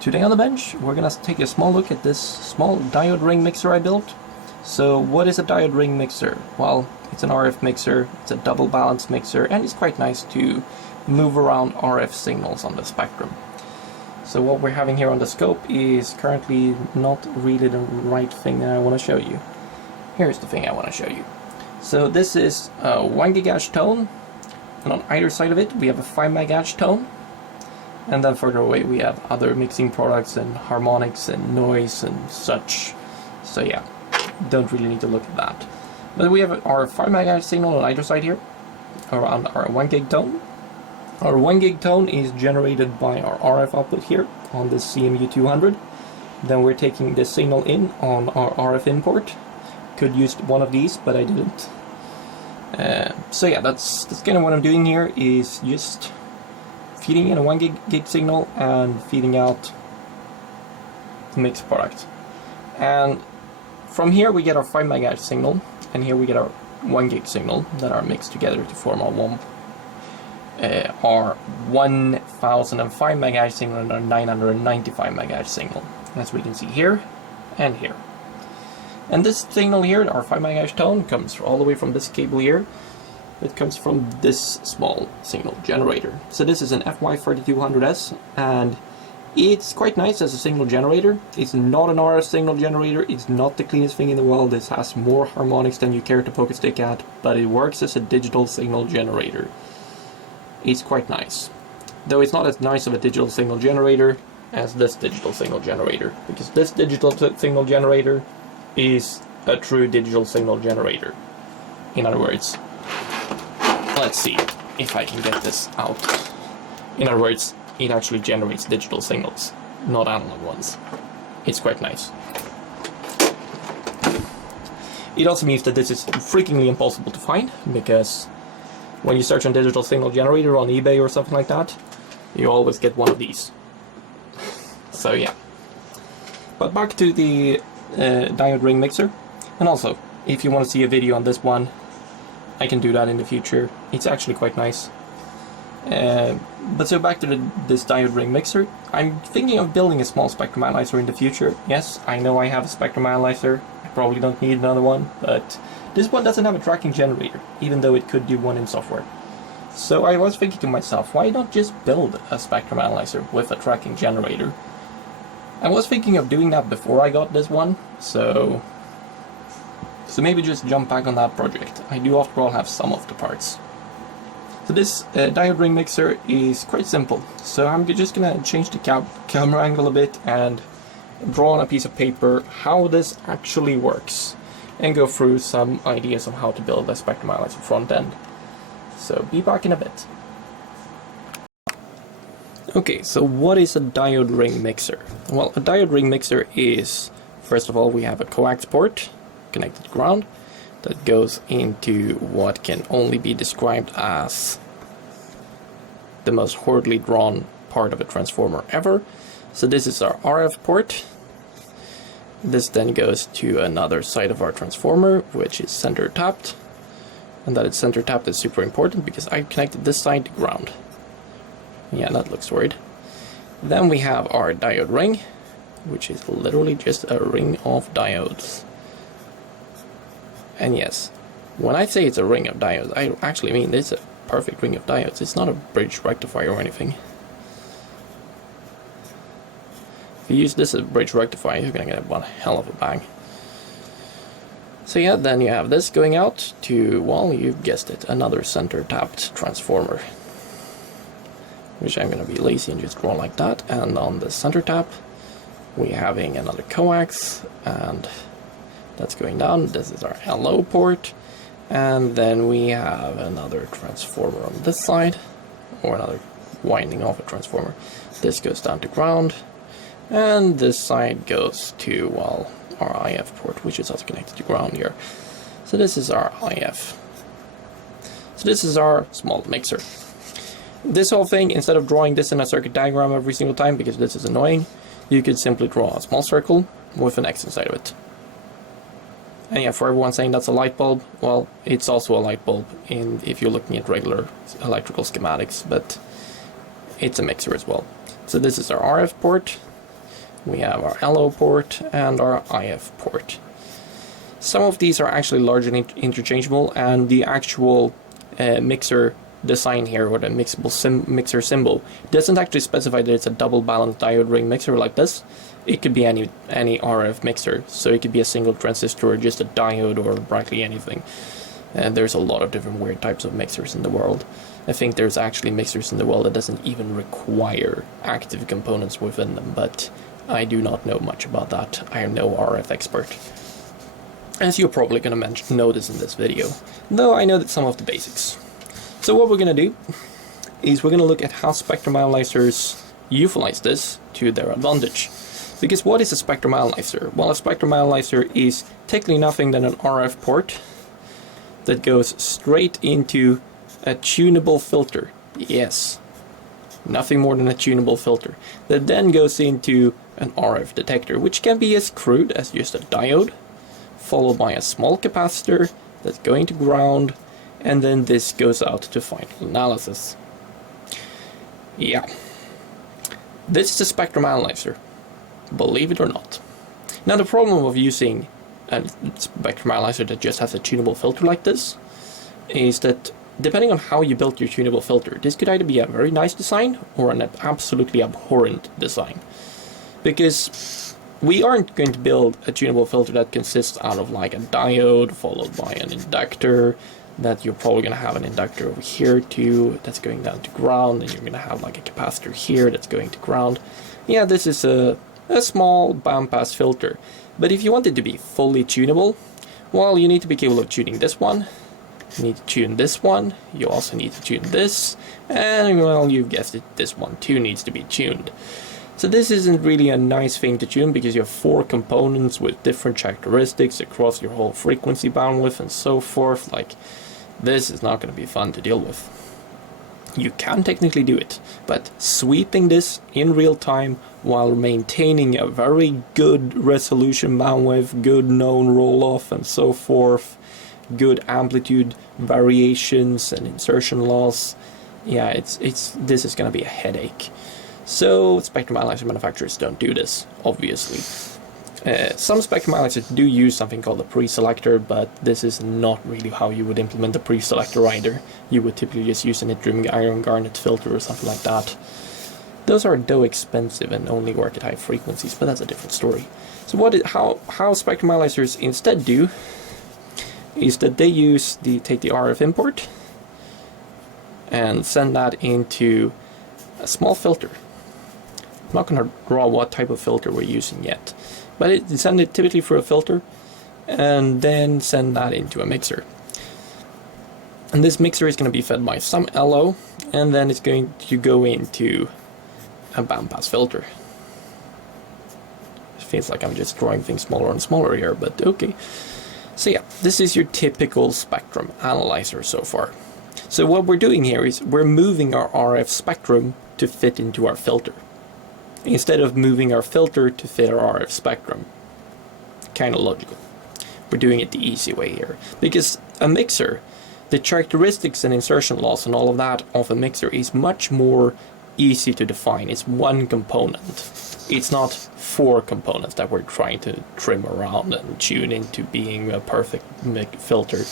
Today on the bench, we're gonna take a small look at this small diode ring mixer I built. So what is a diode ring mixer? Well, it's an RF mixer, it's a double balanced mixer, and it's quite nice to move around RF signals on the spectrum. So what we're having here on the scope is currently not really the right thing that I want to show you. Here's the thing I want to show you. So this is a 1 GHz tone, and on either side of it we have a 5 MHz tone. And then further away we have other mixing products and harmonics and noise and such. So yeah, don't really need to look at that. But we have our 5 MHz signal on either side here, around our 1 gig tone. Our 1 gig tone is generated by our RF output here on this CMU200. Then we're taking this signal in on our RF import. Could use one of these, but I didn't. So yeah, that's kind of what I'm doing here, is just feeding in a 1 gig signal and feeding out the mixed product. And from here we get our 5 MHz signal, and here we get our 1 gig signal that are mixed together to form our 1005 MHz signal and our 995 MHz signal, as we can see here and here. And this signal here, our 5 MHz tone, comes all the way from this cable here. It comes from this small signal generator. So this is an FY3200S, and it's quite nice as a signal generator. It's not an RF signal generator, it's not the cleanest thing in the world, it has more harmonics than you care to poke a stick at, but it works as a digital signal generator. It's quite nice. Though it's not as nice of a digital signal generator as this digital signal generator, because this digital signal generator is a true digital signal generator. In other words, let's see if I can get this out. In other words, it actually generates digital signals, not analog ones. It's quite nice. It also means that this is freakingly impossible to find, because when you search on digital signal generator on eBay or something like that, you always get one of these. So yeah. But back to the diode ring mixer. And also, if you want to see a video on this one, I can do that in the future. It's actually quite nice. But so back to this diode ring mixer. I'm thinking of building a small spectrum analyzer in the future. Yes, I know I have a spectrum analyzer. I probably don't need another one, but this one doesn't have a tracking generator, even though it could do one in software. So I was thinking to myself, why not just build a spectrum analyzer with a tracking generator? I was thinking of doing that before I got this one, so maybe just jump back on that project. I do after all have some of the parts. So this diode ring mixer is quite simple. So I'm just gonna change the camera angle a bit and draw on a piece of paper how this actually works, and go through some ideas of how to build a spectrum analyzer front end. So be back in a bit. Okay, so what is a diode ring mixer? Well, a diode ring mixer is, first of all, we have a coax port connected to ground that goes into what can only be described as the most horridly drawn part of a transformer ever. So this is our RF port. This then goes to another side of our transformer, which is center tapped. And that it's center tapped is super important because I connected this side to ground. Yeah, that looks weird. Then we have our diode ring, which is literally just a ring of diodes. And yes, when I say it's a ring of diodes, I actually mean it's a perfect ring of diodes. It's not a bridge rectifier or anything. If you use this as a bridge rectifier, you're gonna get one hell of a bang. So yeah, then you have this going out to, well, you've guessed it, another center tapped transformer, which I'm gonna be lazy and just draw like that. And on the center tap, we're having another coax, and that's going down. This is our LO port, and then we have another transformer on this side, or another winding of a transformer. This goes down to ground, and this side goes to, well, our IF port, which is also connected to ground here. So this is our IF. So this is our small mixer. This whole thing, instead of drawing this in a circuit diagram every single time, because this is annoying, you could simply draw a small circle with an X inside of it. And yeah, for everyone saying that's a light bulb, well, it's also a light bulb if you're looking at regular electrical schematics, but it's a mixer as well. So this is our RF port, We have our LO port and our IF port. Some of these are actually largely interchangeable, and the actual mixer design here, or the mixer symbol, doesn't actually specify that it's a double balanced diode ring mixer like this. It could be any RF mixer, so it could be a single transistor or just a diode or practically anything. There's a lot of different weird types of mixers in the world. I think there's actually mixers in the world that doesn't even require active components within them, but I do not know much about that. I am no RF expert, as you're probably going to notice in this video, though I know that some of the basics. So what we're going to do is we're going to look at how spectrum analyzers utilize this to their advantage. Because what is a spectrum analyzer? Well, a spectrum analyzer is technically nothing than an RF port that goes straight into a tunable filter. Yes, nothing more than a tunable filter. That then goes into an RF detector, which can be as crude as just a diode, followed by a small capacitor that's going to ground, and then this goes out to final analysis. Yeah, this is a spectrum analyzer, believe it or not. Now the problem of using a spectrum analyzer that just has a tunable filter like this is that depending on how you built your tunable filter, this could either be a very nice design or an absolutely abhorrent design. Because we aren't going to build a tunable filter that consists out of like a diode followed by an inductor, that you're probably going to have an inductor over here too that's going down to ground, and you're going to have like a capacitor here that's going to ground. Yeah, this is a small bandpass filter. But if you want it to be fully tunable, well, you need to be capable of tuning this one, you need to tune this one, you also need to tune this, and well, you've guessed it, this one too needs to be tuned. So this isn't really a nice thing to tune, because you have 4 components with different characteristics across your whole frequency bandwidth and so forth. Like, this is not going to be fun to deal with. You can technically do it, but sweeping this in real time while maintaining a very good resolution bandwidth, good known roll-off and so forth, good amplitude variations and insertion loss, yeah, this is going to be a headache. So spectrum analyzer manufacturers don't do this, obviously. Some spectrum analyzers do use something called a pre-selector, but this is not really how you would implement a pre-selector either. You would typically just use an yttrium iron garnet filter or something like that. Those are though expensive and only work at high frequencies, but that's a different story. So how spectrum analyzers instead do is that they take the RF import and send that into a small filter. I'm not going to draw what type of filter we're using yet, but send it typically through a filter and then send that into a mixer. And this mixer is going to be fed by some LO, and then it's going to go into a bandpass filter. It feels like I'm just drawing things smaller and smaller here, but okay. So yeah, this is your typical spectrum analyzer so far. So what we're doing here is we're moving our RF spectrum to fit into our filter, instead of moving our filter to fit our RF spectrum. Kind of logical. We're doing it the easy way here, because a mixer, the characteristics and insertion loss and all of that of a mixer is much more easy to define. It's one component. It's not 4 components that we're trying to trim around and tune into being a perfect filter.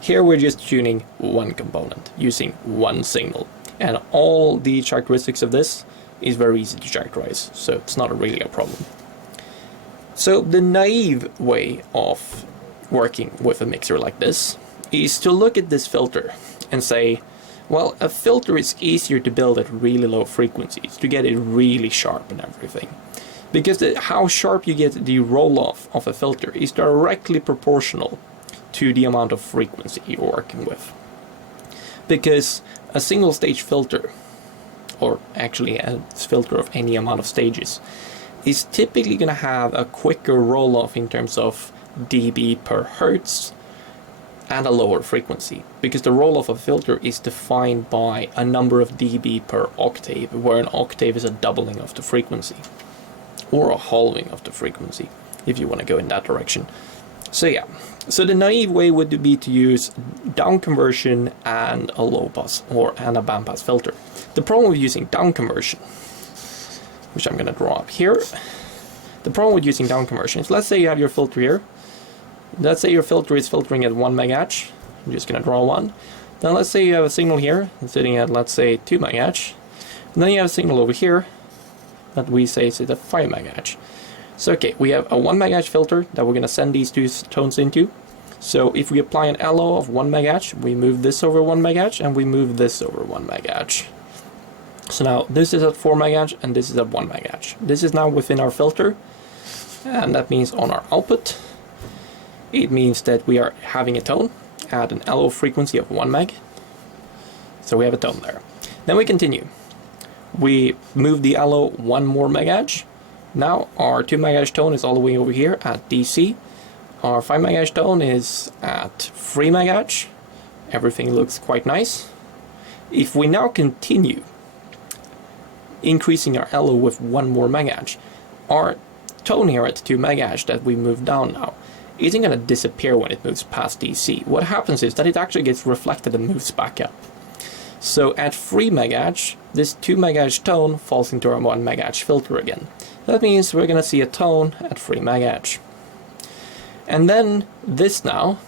Here we're just tuning one component using one signal, and all the characteristics of this is very easy to characterize, so it's not really a problem. So the naive way of working with a mixer like this is to look at this filter and say, well, a filter is easier to build at really low frequencies, to get it really sharp and everything. Because how sharp you get the roll-off of a filter is directly proportional to the amount of frequency you're working with. Because a single stage filter, or actually a filter of any amount of stages, is typically going to have a quicker roll-off in terms of dB per hertz and a lower frequency, because the roll-off of a filter is defined by a number of dB per octave, where an octave is a doubling of the frequency, or a halving of the frequency, if you want to go in that direction. So yeah, so the naive way would be to use down conversion and a low pass and a bandpass filter. The problem with using down conversion, which I'm going to draw up here, The problem with using down conversion is, let's say you have your filter here. Let's say your filter is filtering at 1 MHz. I'm just going to draw one. Then let's say you have a signal here sitting at, let's say, 2 MHz. And then you have a signal over here that we say is at 5 MHz. So okay, we have a 1 MHz filter that we're going to send these two tones into. So if we apply an LO of 1 MHz, we move this over 1 MHz and we move this over 1 MHz. So now this is at 4 MHz and this is at 1 MHz. This is now within our filter, and that means on our output, it means that we are having a tone at an LO frequency of 1 meg. So we have a tone there. Then we continue. We move the LO 1 more MHz. Now our 2 MHz tone is all the way over here at DC. Our 5 MHz tone is at 3 MHz. Everything looks quite nice. If we now continue increasing our LO with 1 more MHz, our tone here at 2 MHz that we move down now isn't going to disappear when it moves past DC. What happens is that it actually gets reflected and moves back up. So at 3 MHz, this 2 MHz tone falls into our 1 MHz filter again. That means we're going to see a tone at 3 MHz. And then this now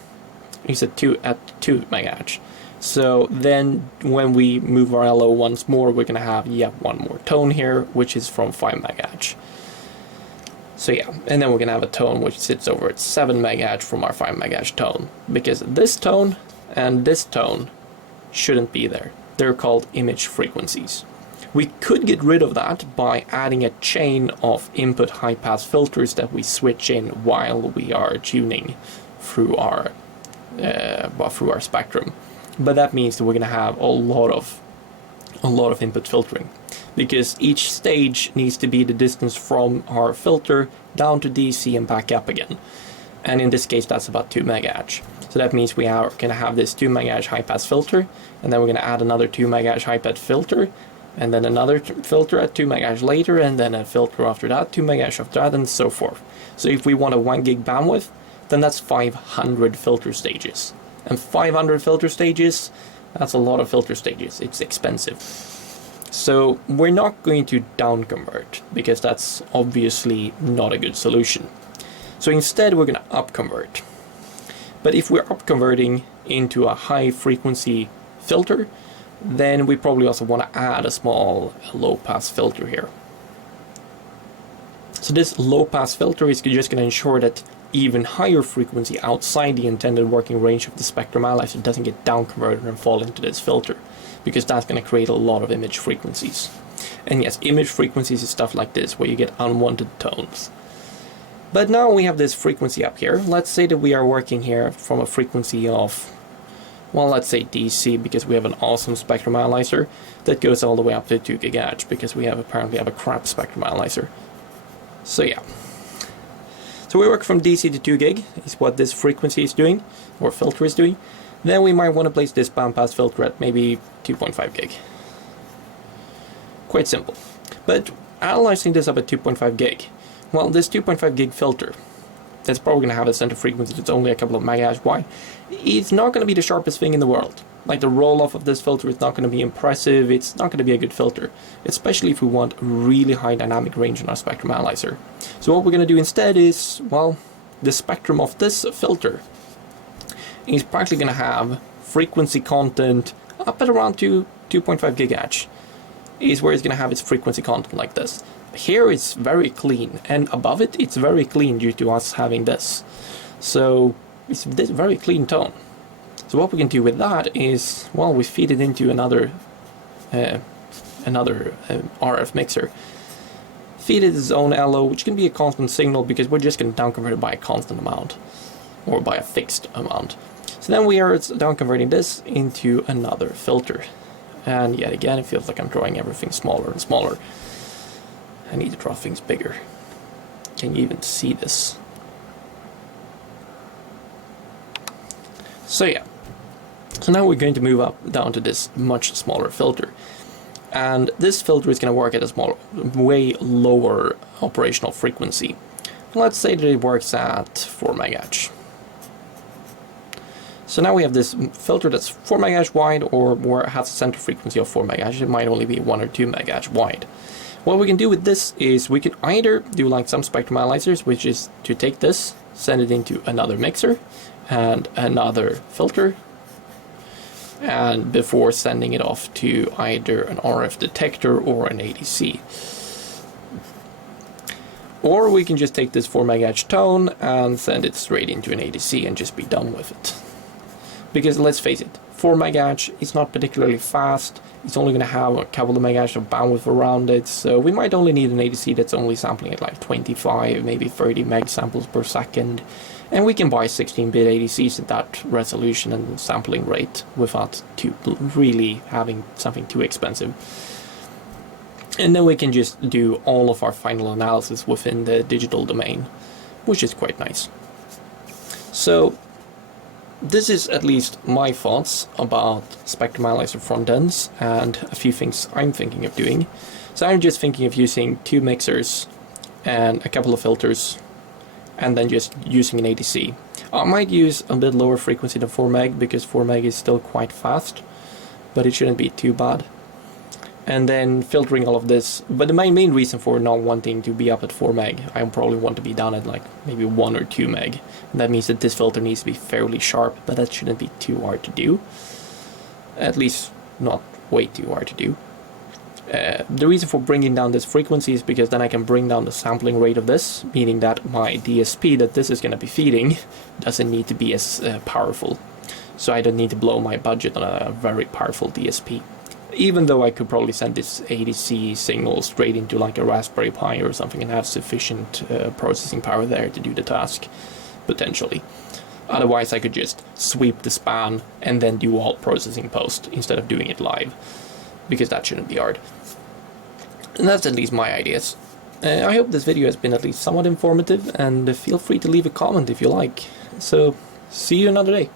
is at 2 MHz. So then when we move our LO once more, we're going to have one more tone here, which is from 5 MHz. So yeah, and then we're going to have a tone which sits over at 7 MHz from our 5 MHz tone, because this tone and this tone shouldn't be there. They're called image frequencies. We could get rid of that by adding a chain of input high-pass filters that we switch in while we are tuning through our spectrum. But that means that we're going to have a lot of input filtering, because each stage needs to be the distance from our filter down to DC and back up again. And in this case, that's about 2 MHz. So that means we are going to have this 2 MHz high-pass filter, and then we're going to add another 2 MHz high-pass filter, and then another filter at 2 MHz later, and then a filter after that, 2 MHz after that, and so forth. So if we want a 1 gig bandwidth, then that's 500 filter stages. And 500 filter stages, that's a lot of filter stages. It's expensive. So we're not going to down convert, because that's obviously not a good solution. So instead we're going to up convert. But if we're up converting into a high frequency filter, then we probably also want to add a small low pass filter here. So this low pass filter is just going to ensure that even higher frequency outside the intended working range of the spectrum analyzer doesn't get down converted and fall into this filter, because that's going to create a lot of image frequencies. And yes, image frequencies is stuff like this, where you get unwanted tones. But now we have this frequency up here. Let's say that we are working here from a frequency of, well, let's say DC, because we have an awesome spectrum analyzer that goes all the way up to 2 GHz, because we apparently have a crap spectrum analyzer. So yeah. So we work from DC to 2 gig, is what this frequency is doing, or filter is doing. Then we might want to place this bandpass filter at maybe 2.5 gig. Quite simple. But analyzing this up at 2.5 gig, well, this 2.5 gig filter, that's probably going to have a center frequency that's only a couple of megahertz wide. It's not going to be the sharpest thing in the world. Like, the roll-off of this filter is not going to be impressive. It's not going to be a good filter, especially if we want really high dynamic range in our spectrum analyzer. So what we're going to do instead is, well, the spectrum of this filter is practically going to have frequency content up at around 2.5 gigahertz is where it's going to have its frequency content like this. Here it's very clean, and above it it's very clean due to us having this. So it's this very clean tone. So what we can do with that is, well, we feed it into another RF mixer. Feed it its own LO, which can be a constant signal, because we're just going to down convert it by a constant amount, or by a fixed amount. So then we are down converting this into another filter. And yet again, it feels like I'm drawing everything smaller and smaller. I need to draw things bigger. Can you even see this? So yeah. So now we're going to move up down to this much smaller filter. And this filter is going to work at a way lower operational frequency. Let's say that it works at 4 MHz. So now we have this filter that's 4 MHz wide, or where it has a center frequency of 4 MHz. It might only be 1 or 2 MHz wide. What we can do with this is we can either do like some spectrum analyzers, which is to take this, send it into another mixer and another filter, and before sending it off to either an RF detector or an ADC. Or we can just take this 4 MHz tone and send it straight into an ADC and just be done with it. Because let's face it, 4 MHz is not particularly fast, it's only going to have a couple of megahertz of bandwidth around it, so we might only need an ADC that's only sampling at like 25, maybe 30 meg samples per second, and we can buy 16-bit ADCs at that resolution and sampling rate without really having something too expensive. And then we can just do all of our final analysis within the digital domain, which is quite nice. So this is at least my thoughts about spectrum analyzer front ends and a few things I'm thinking of doing. So I'm just thinking of using 2 mixers and a couple of filters and then just using an ADC. I might use a bit lower frequency than 4 meg because 4 meg is still quite fast, but it shouldn't be too bad. And then filtering all of this, but the main reason for not wanting to be up at 4 meg, I probably want to be down at like maybe 1 or 2 meg. And that means that this filter needs to be fairly sharp, but that shouldn't be too hard to do. At least not way too hard to do. The reason for bringing down this frequency is because then I can bring down the sampling rate of this, meaning that my DSP that this is going to be feeding doesn't need to be as powerful. So I don't need to blow my budget on a very powerful DSP. Even though I could probably send this ADC signal straight into like a Raspberry Pi or something and have sufficient processing power there to do the task, potentially. Otherwise I could just sweep the span and then do all processing post instead of doing it live, because that shouldn't be hard. And that's at least my ideas. I hope this video has been at least somewhat informative, and feel free to leave a comment if you like. So, see you another day.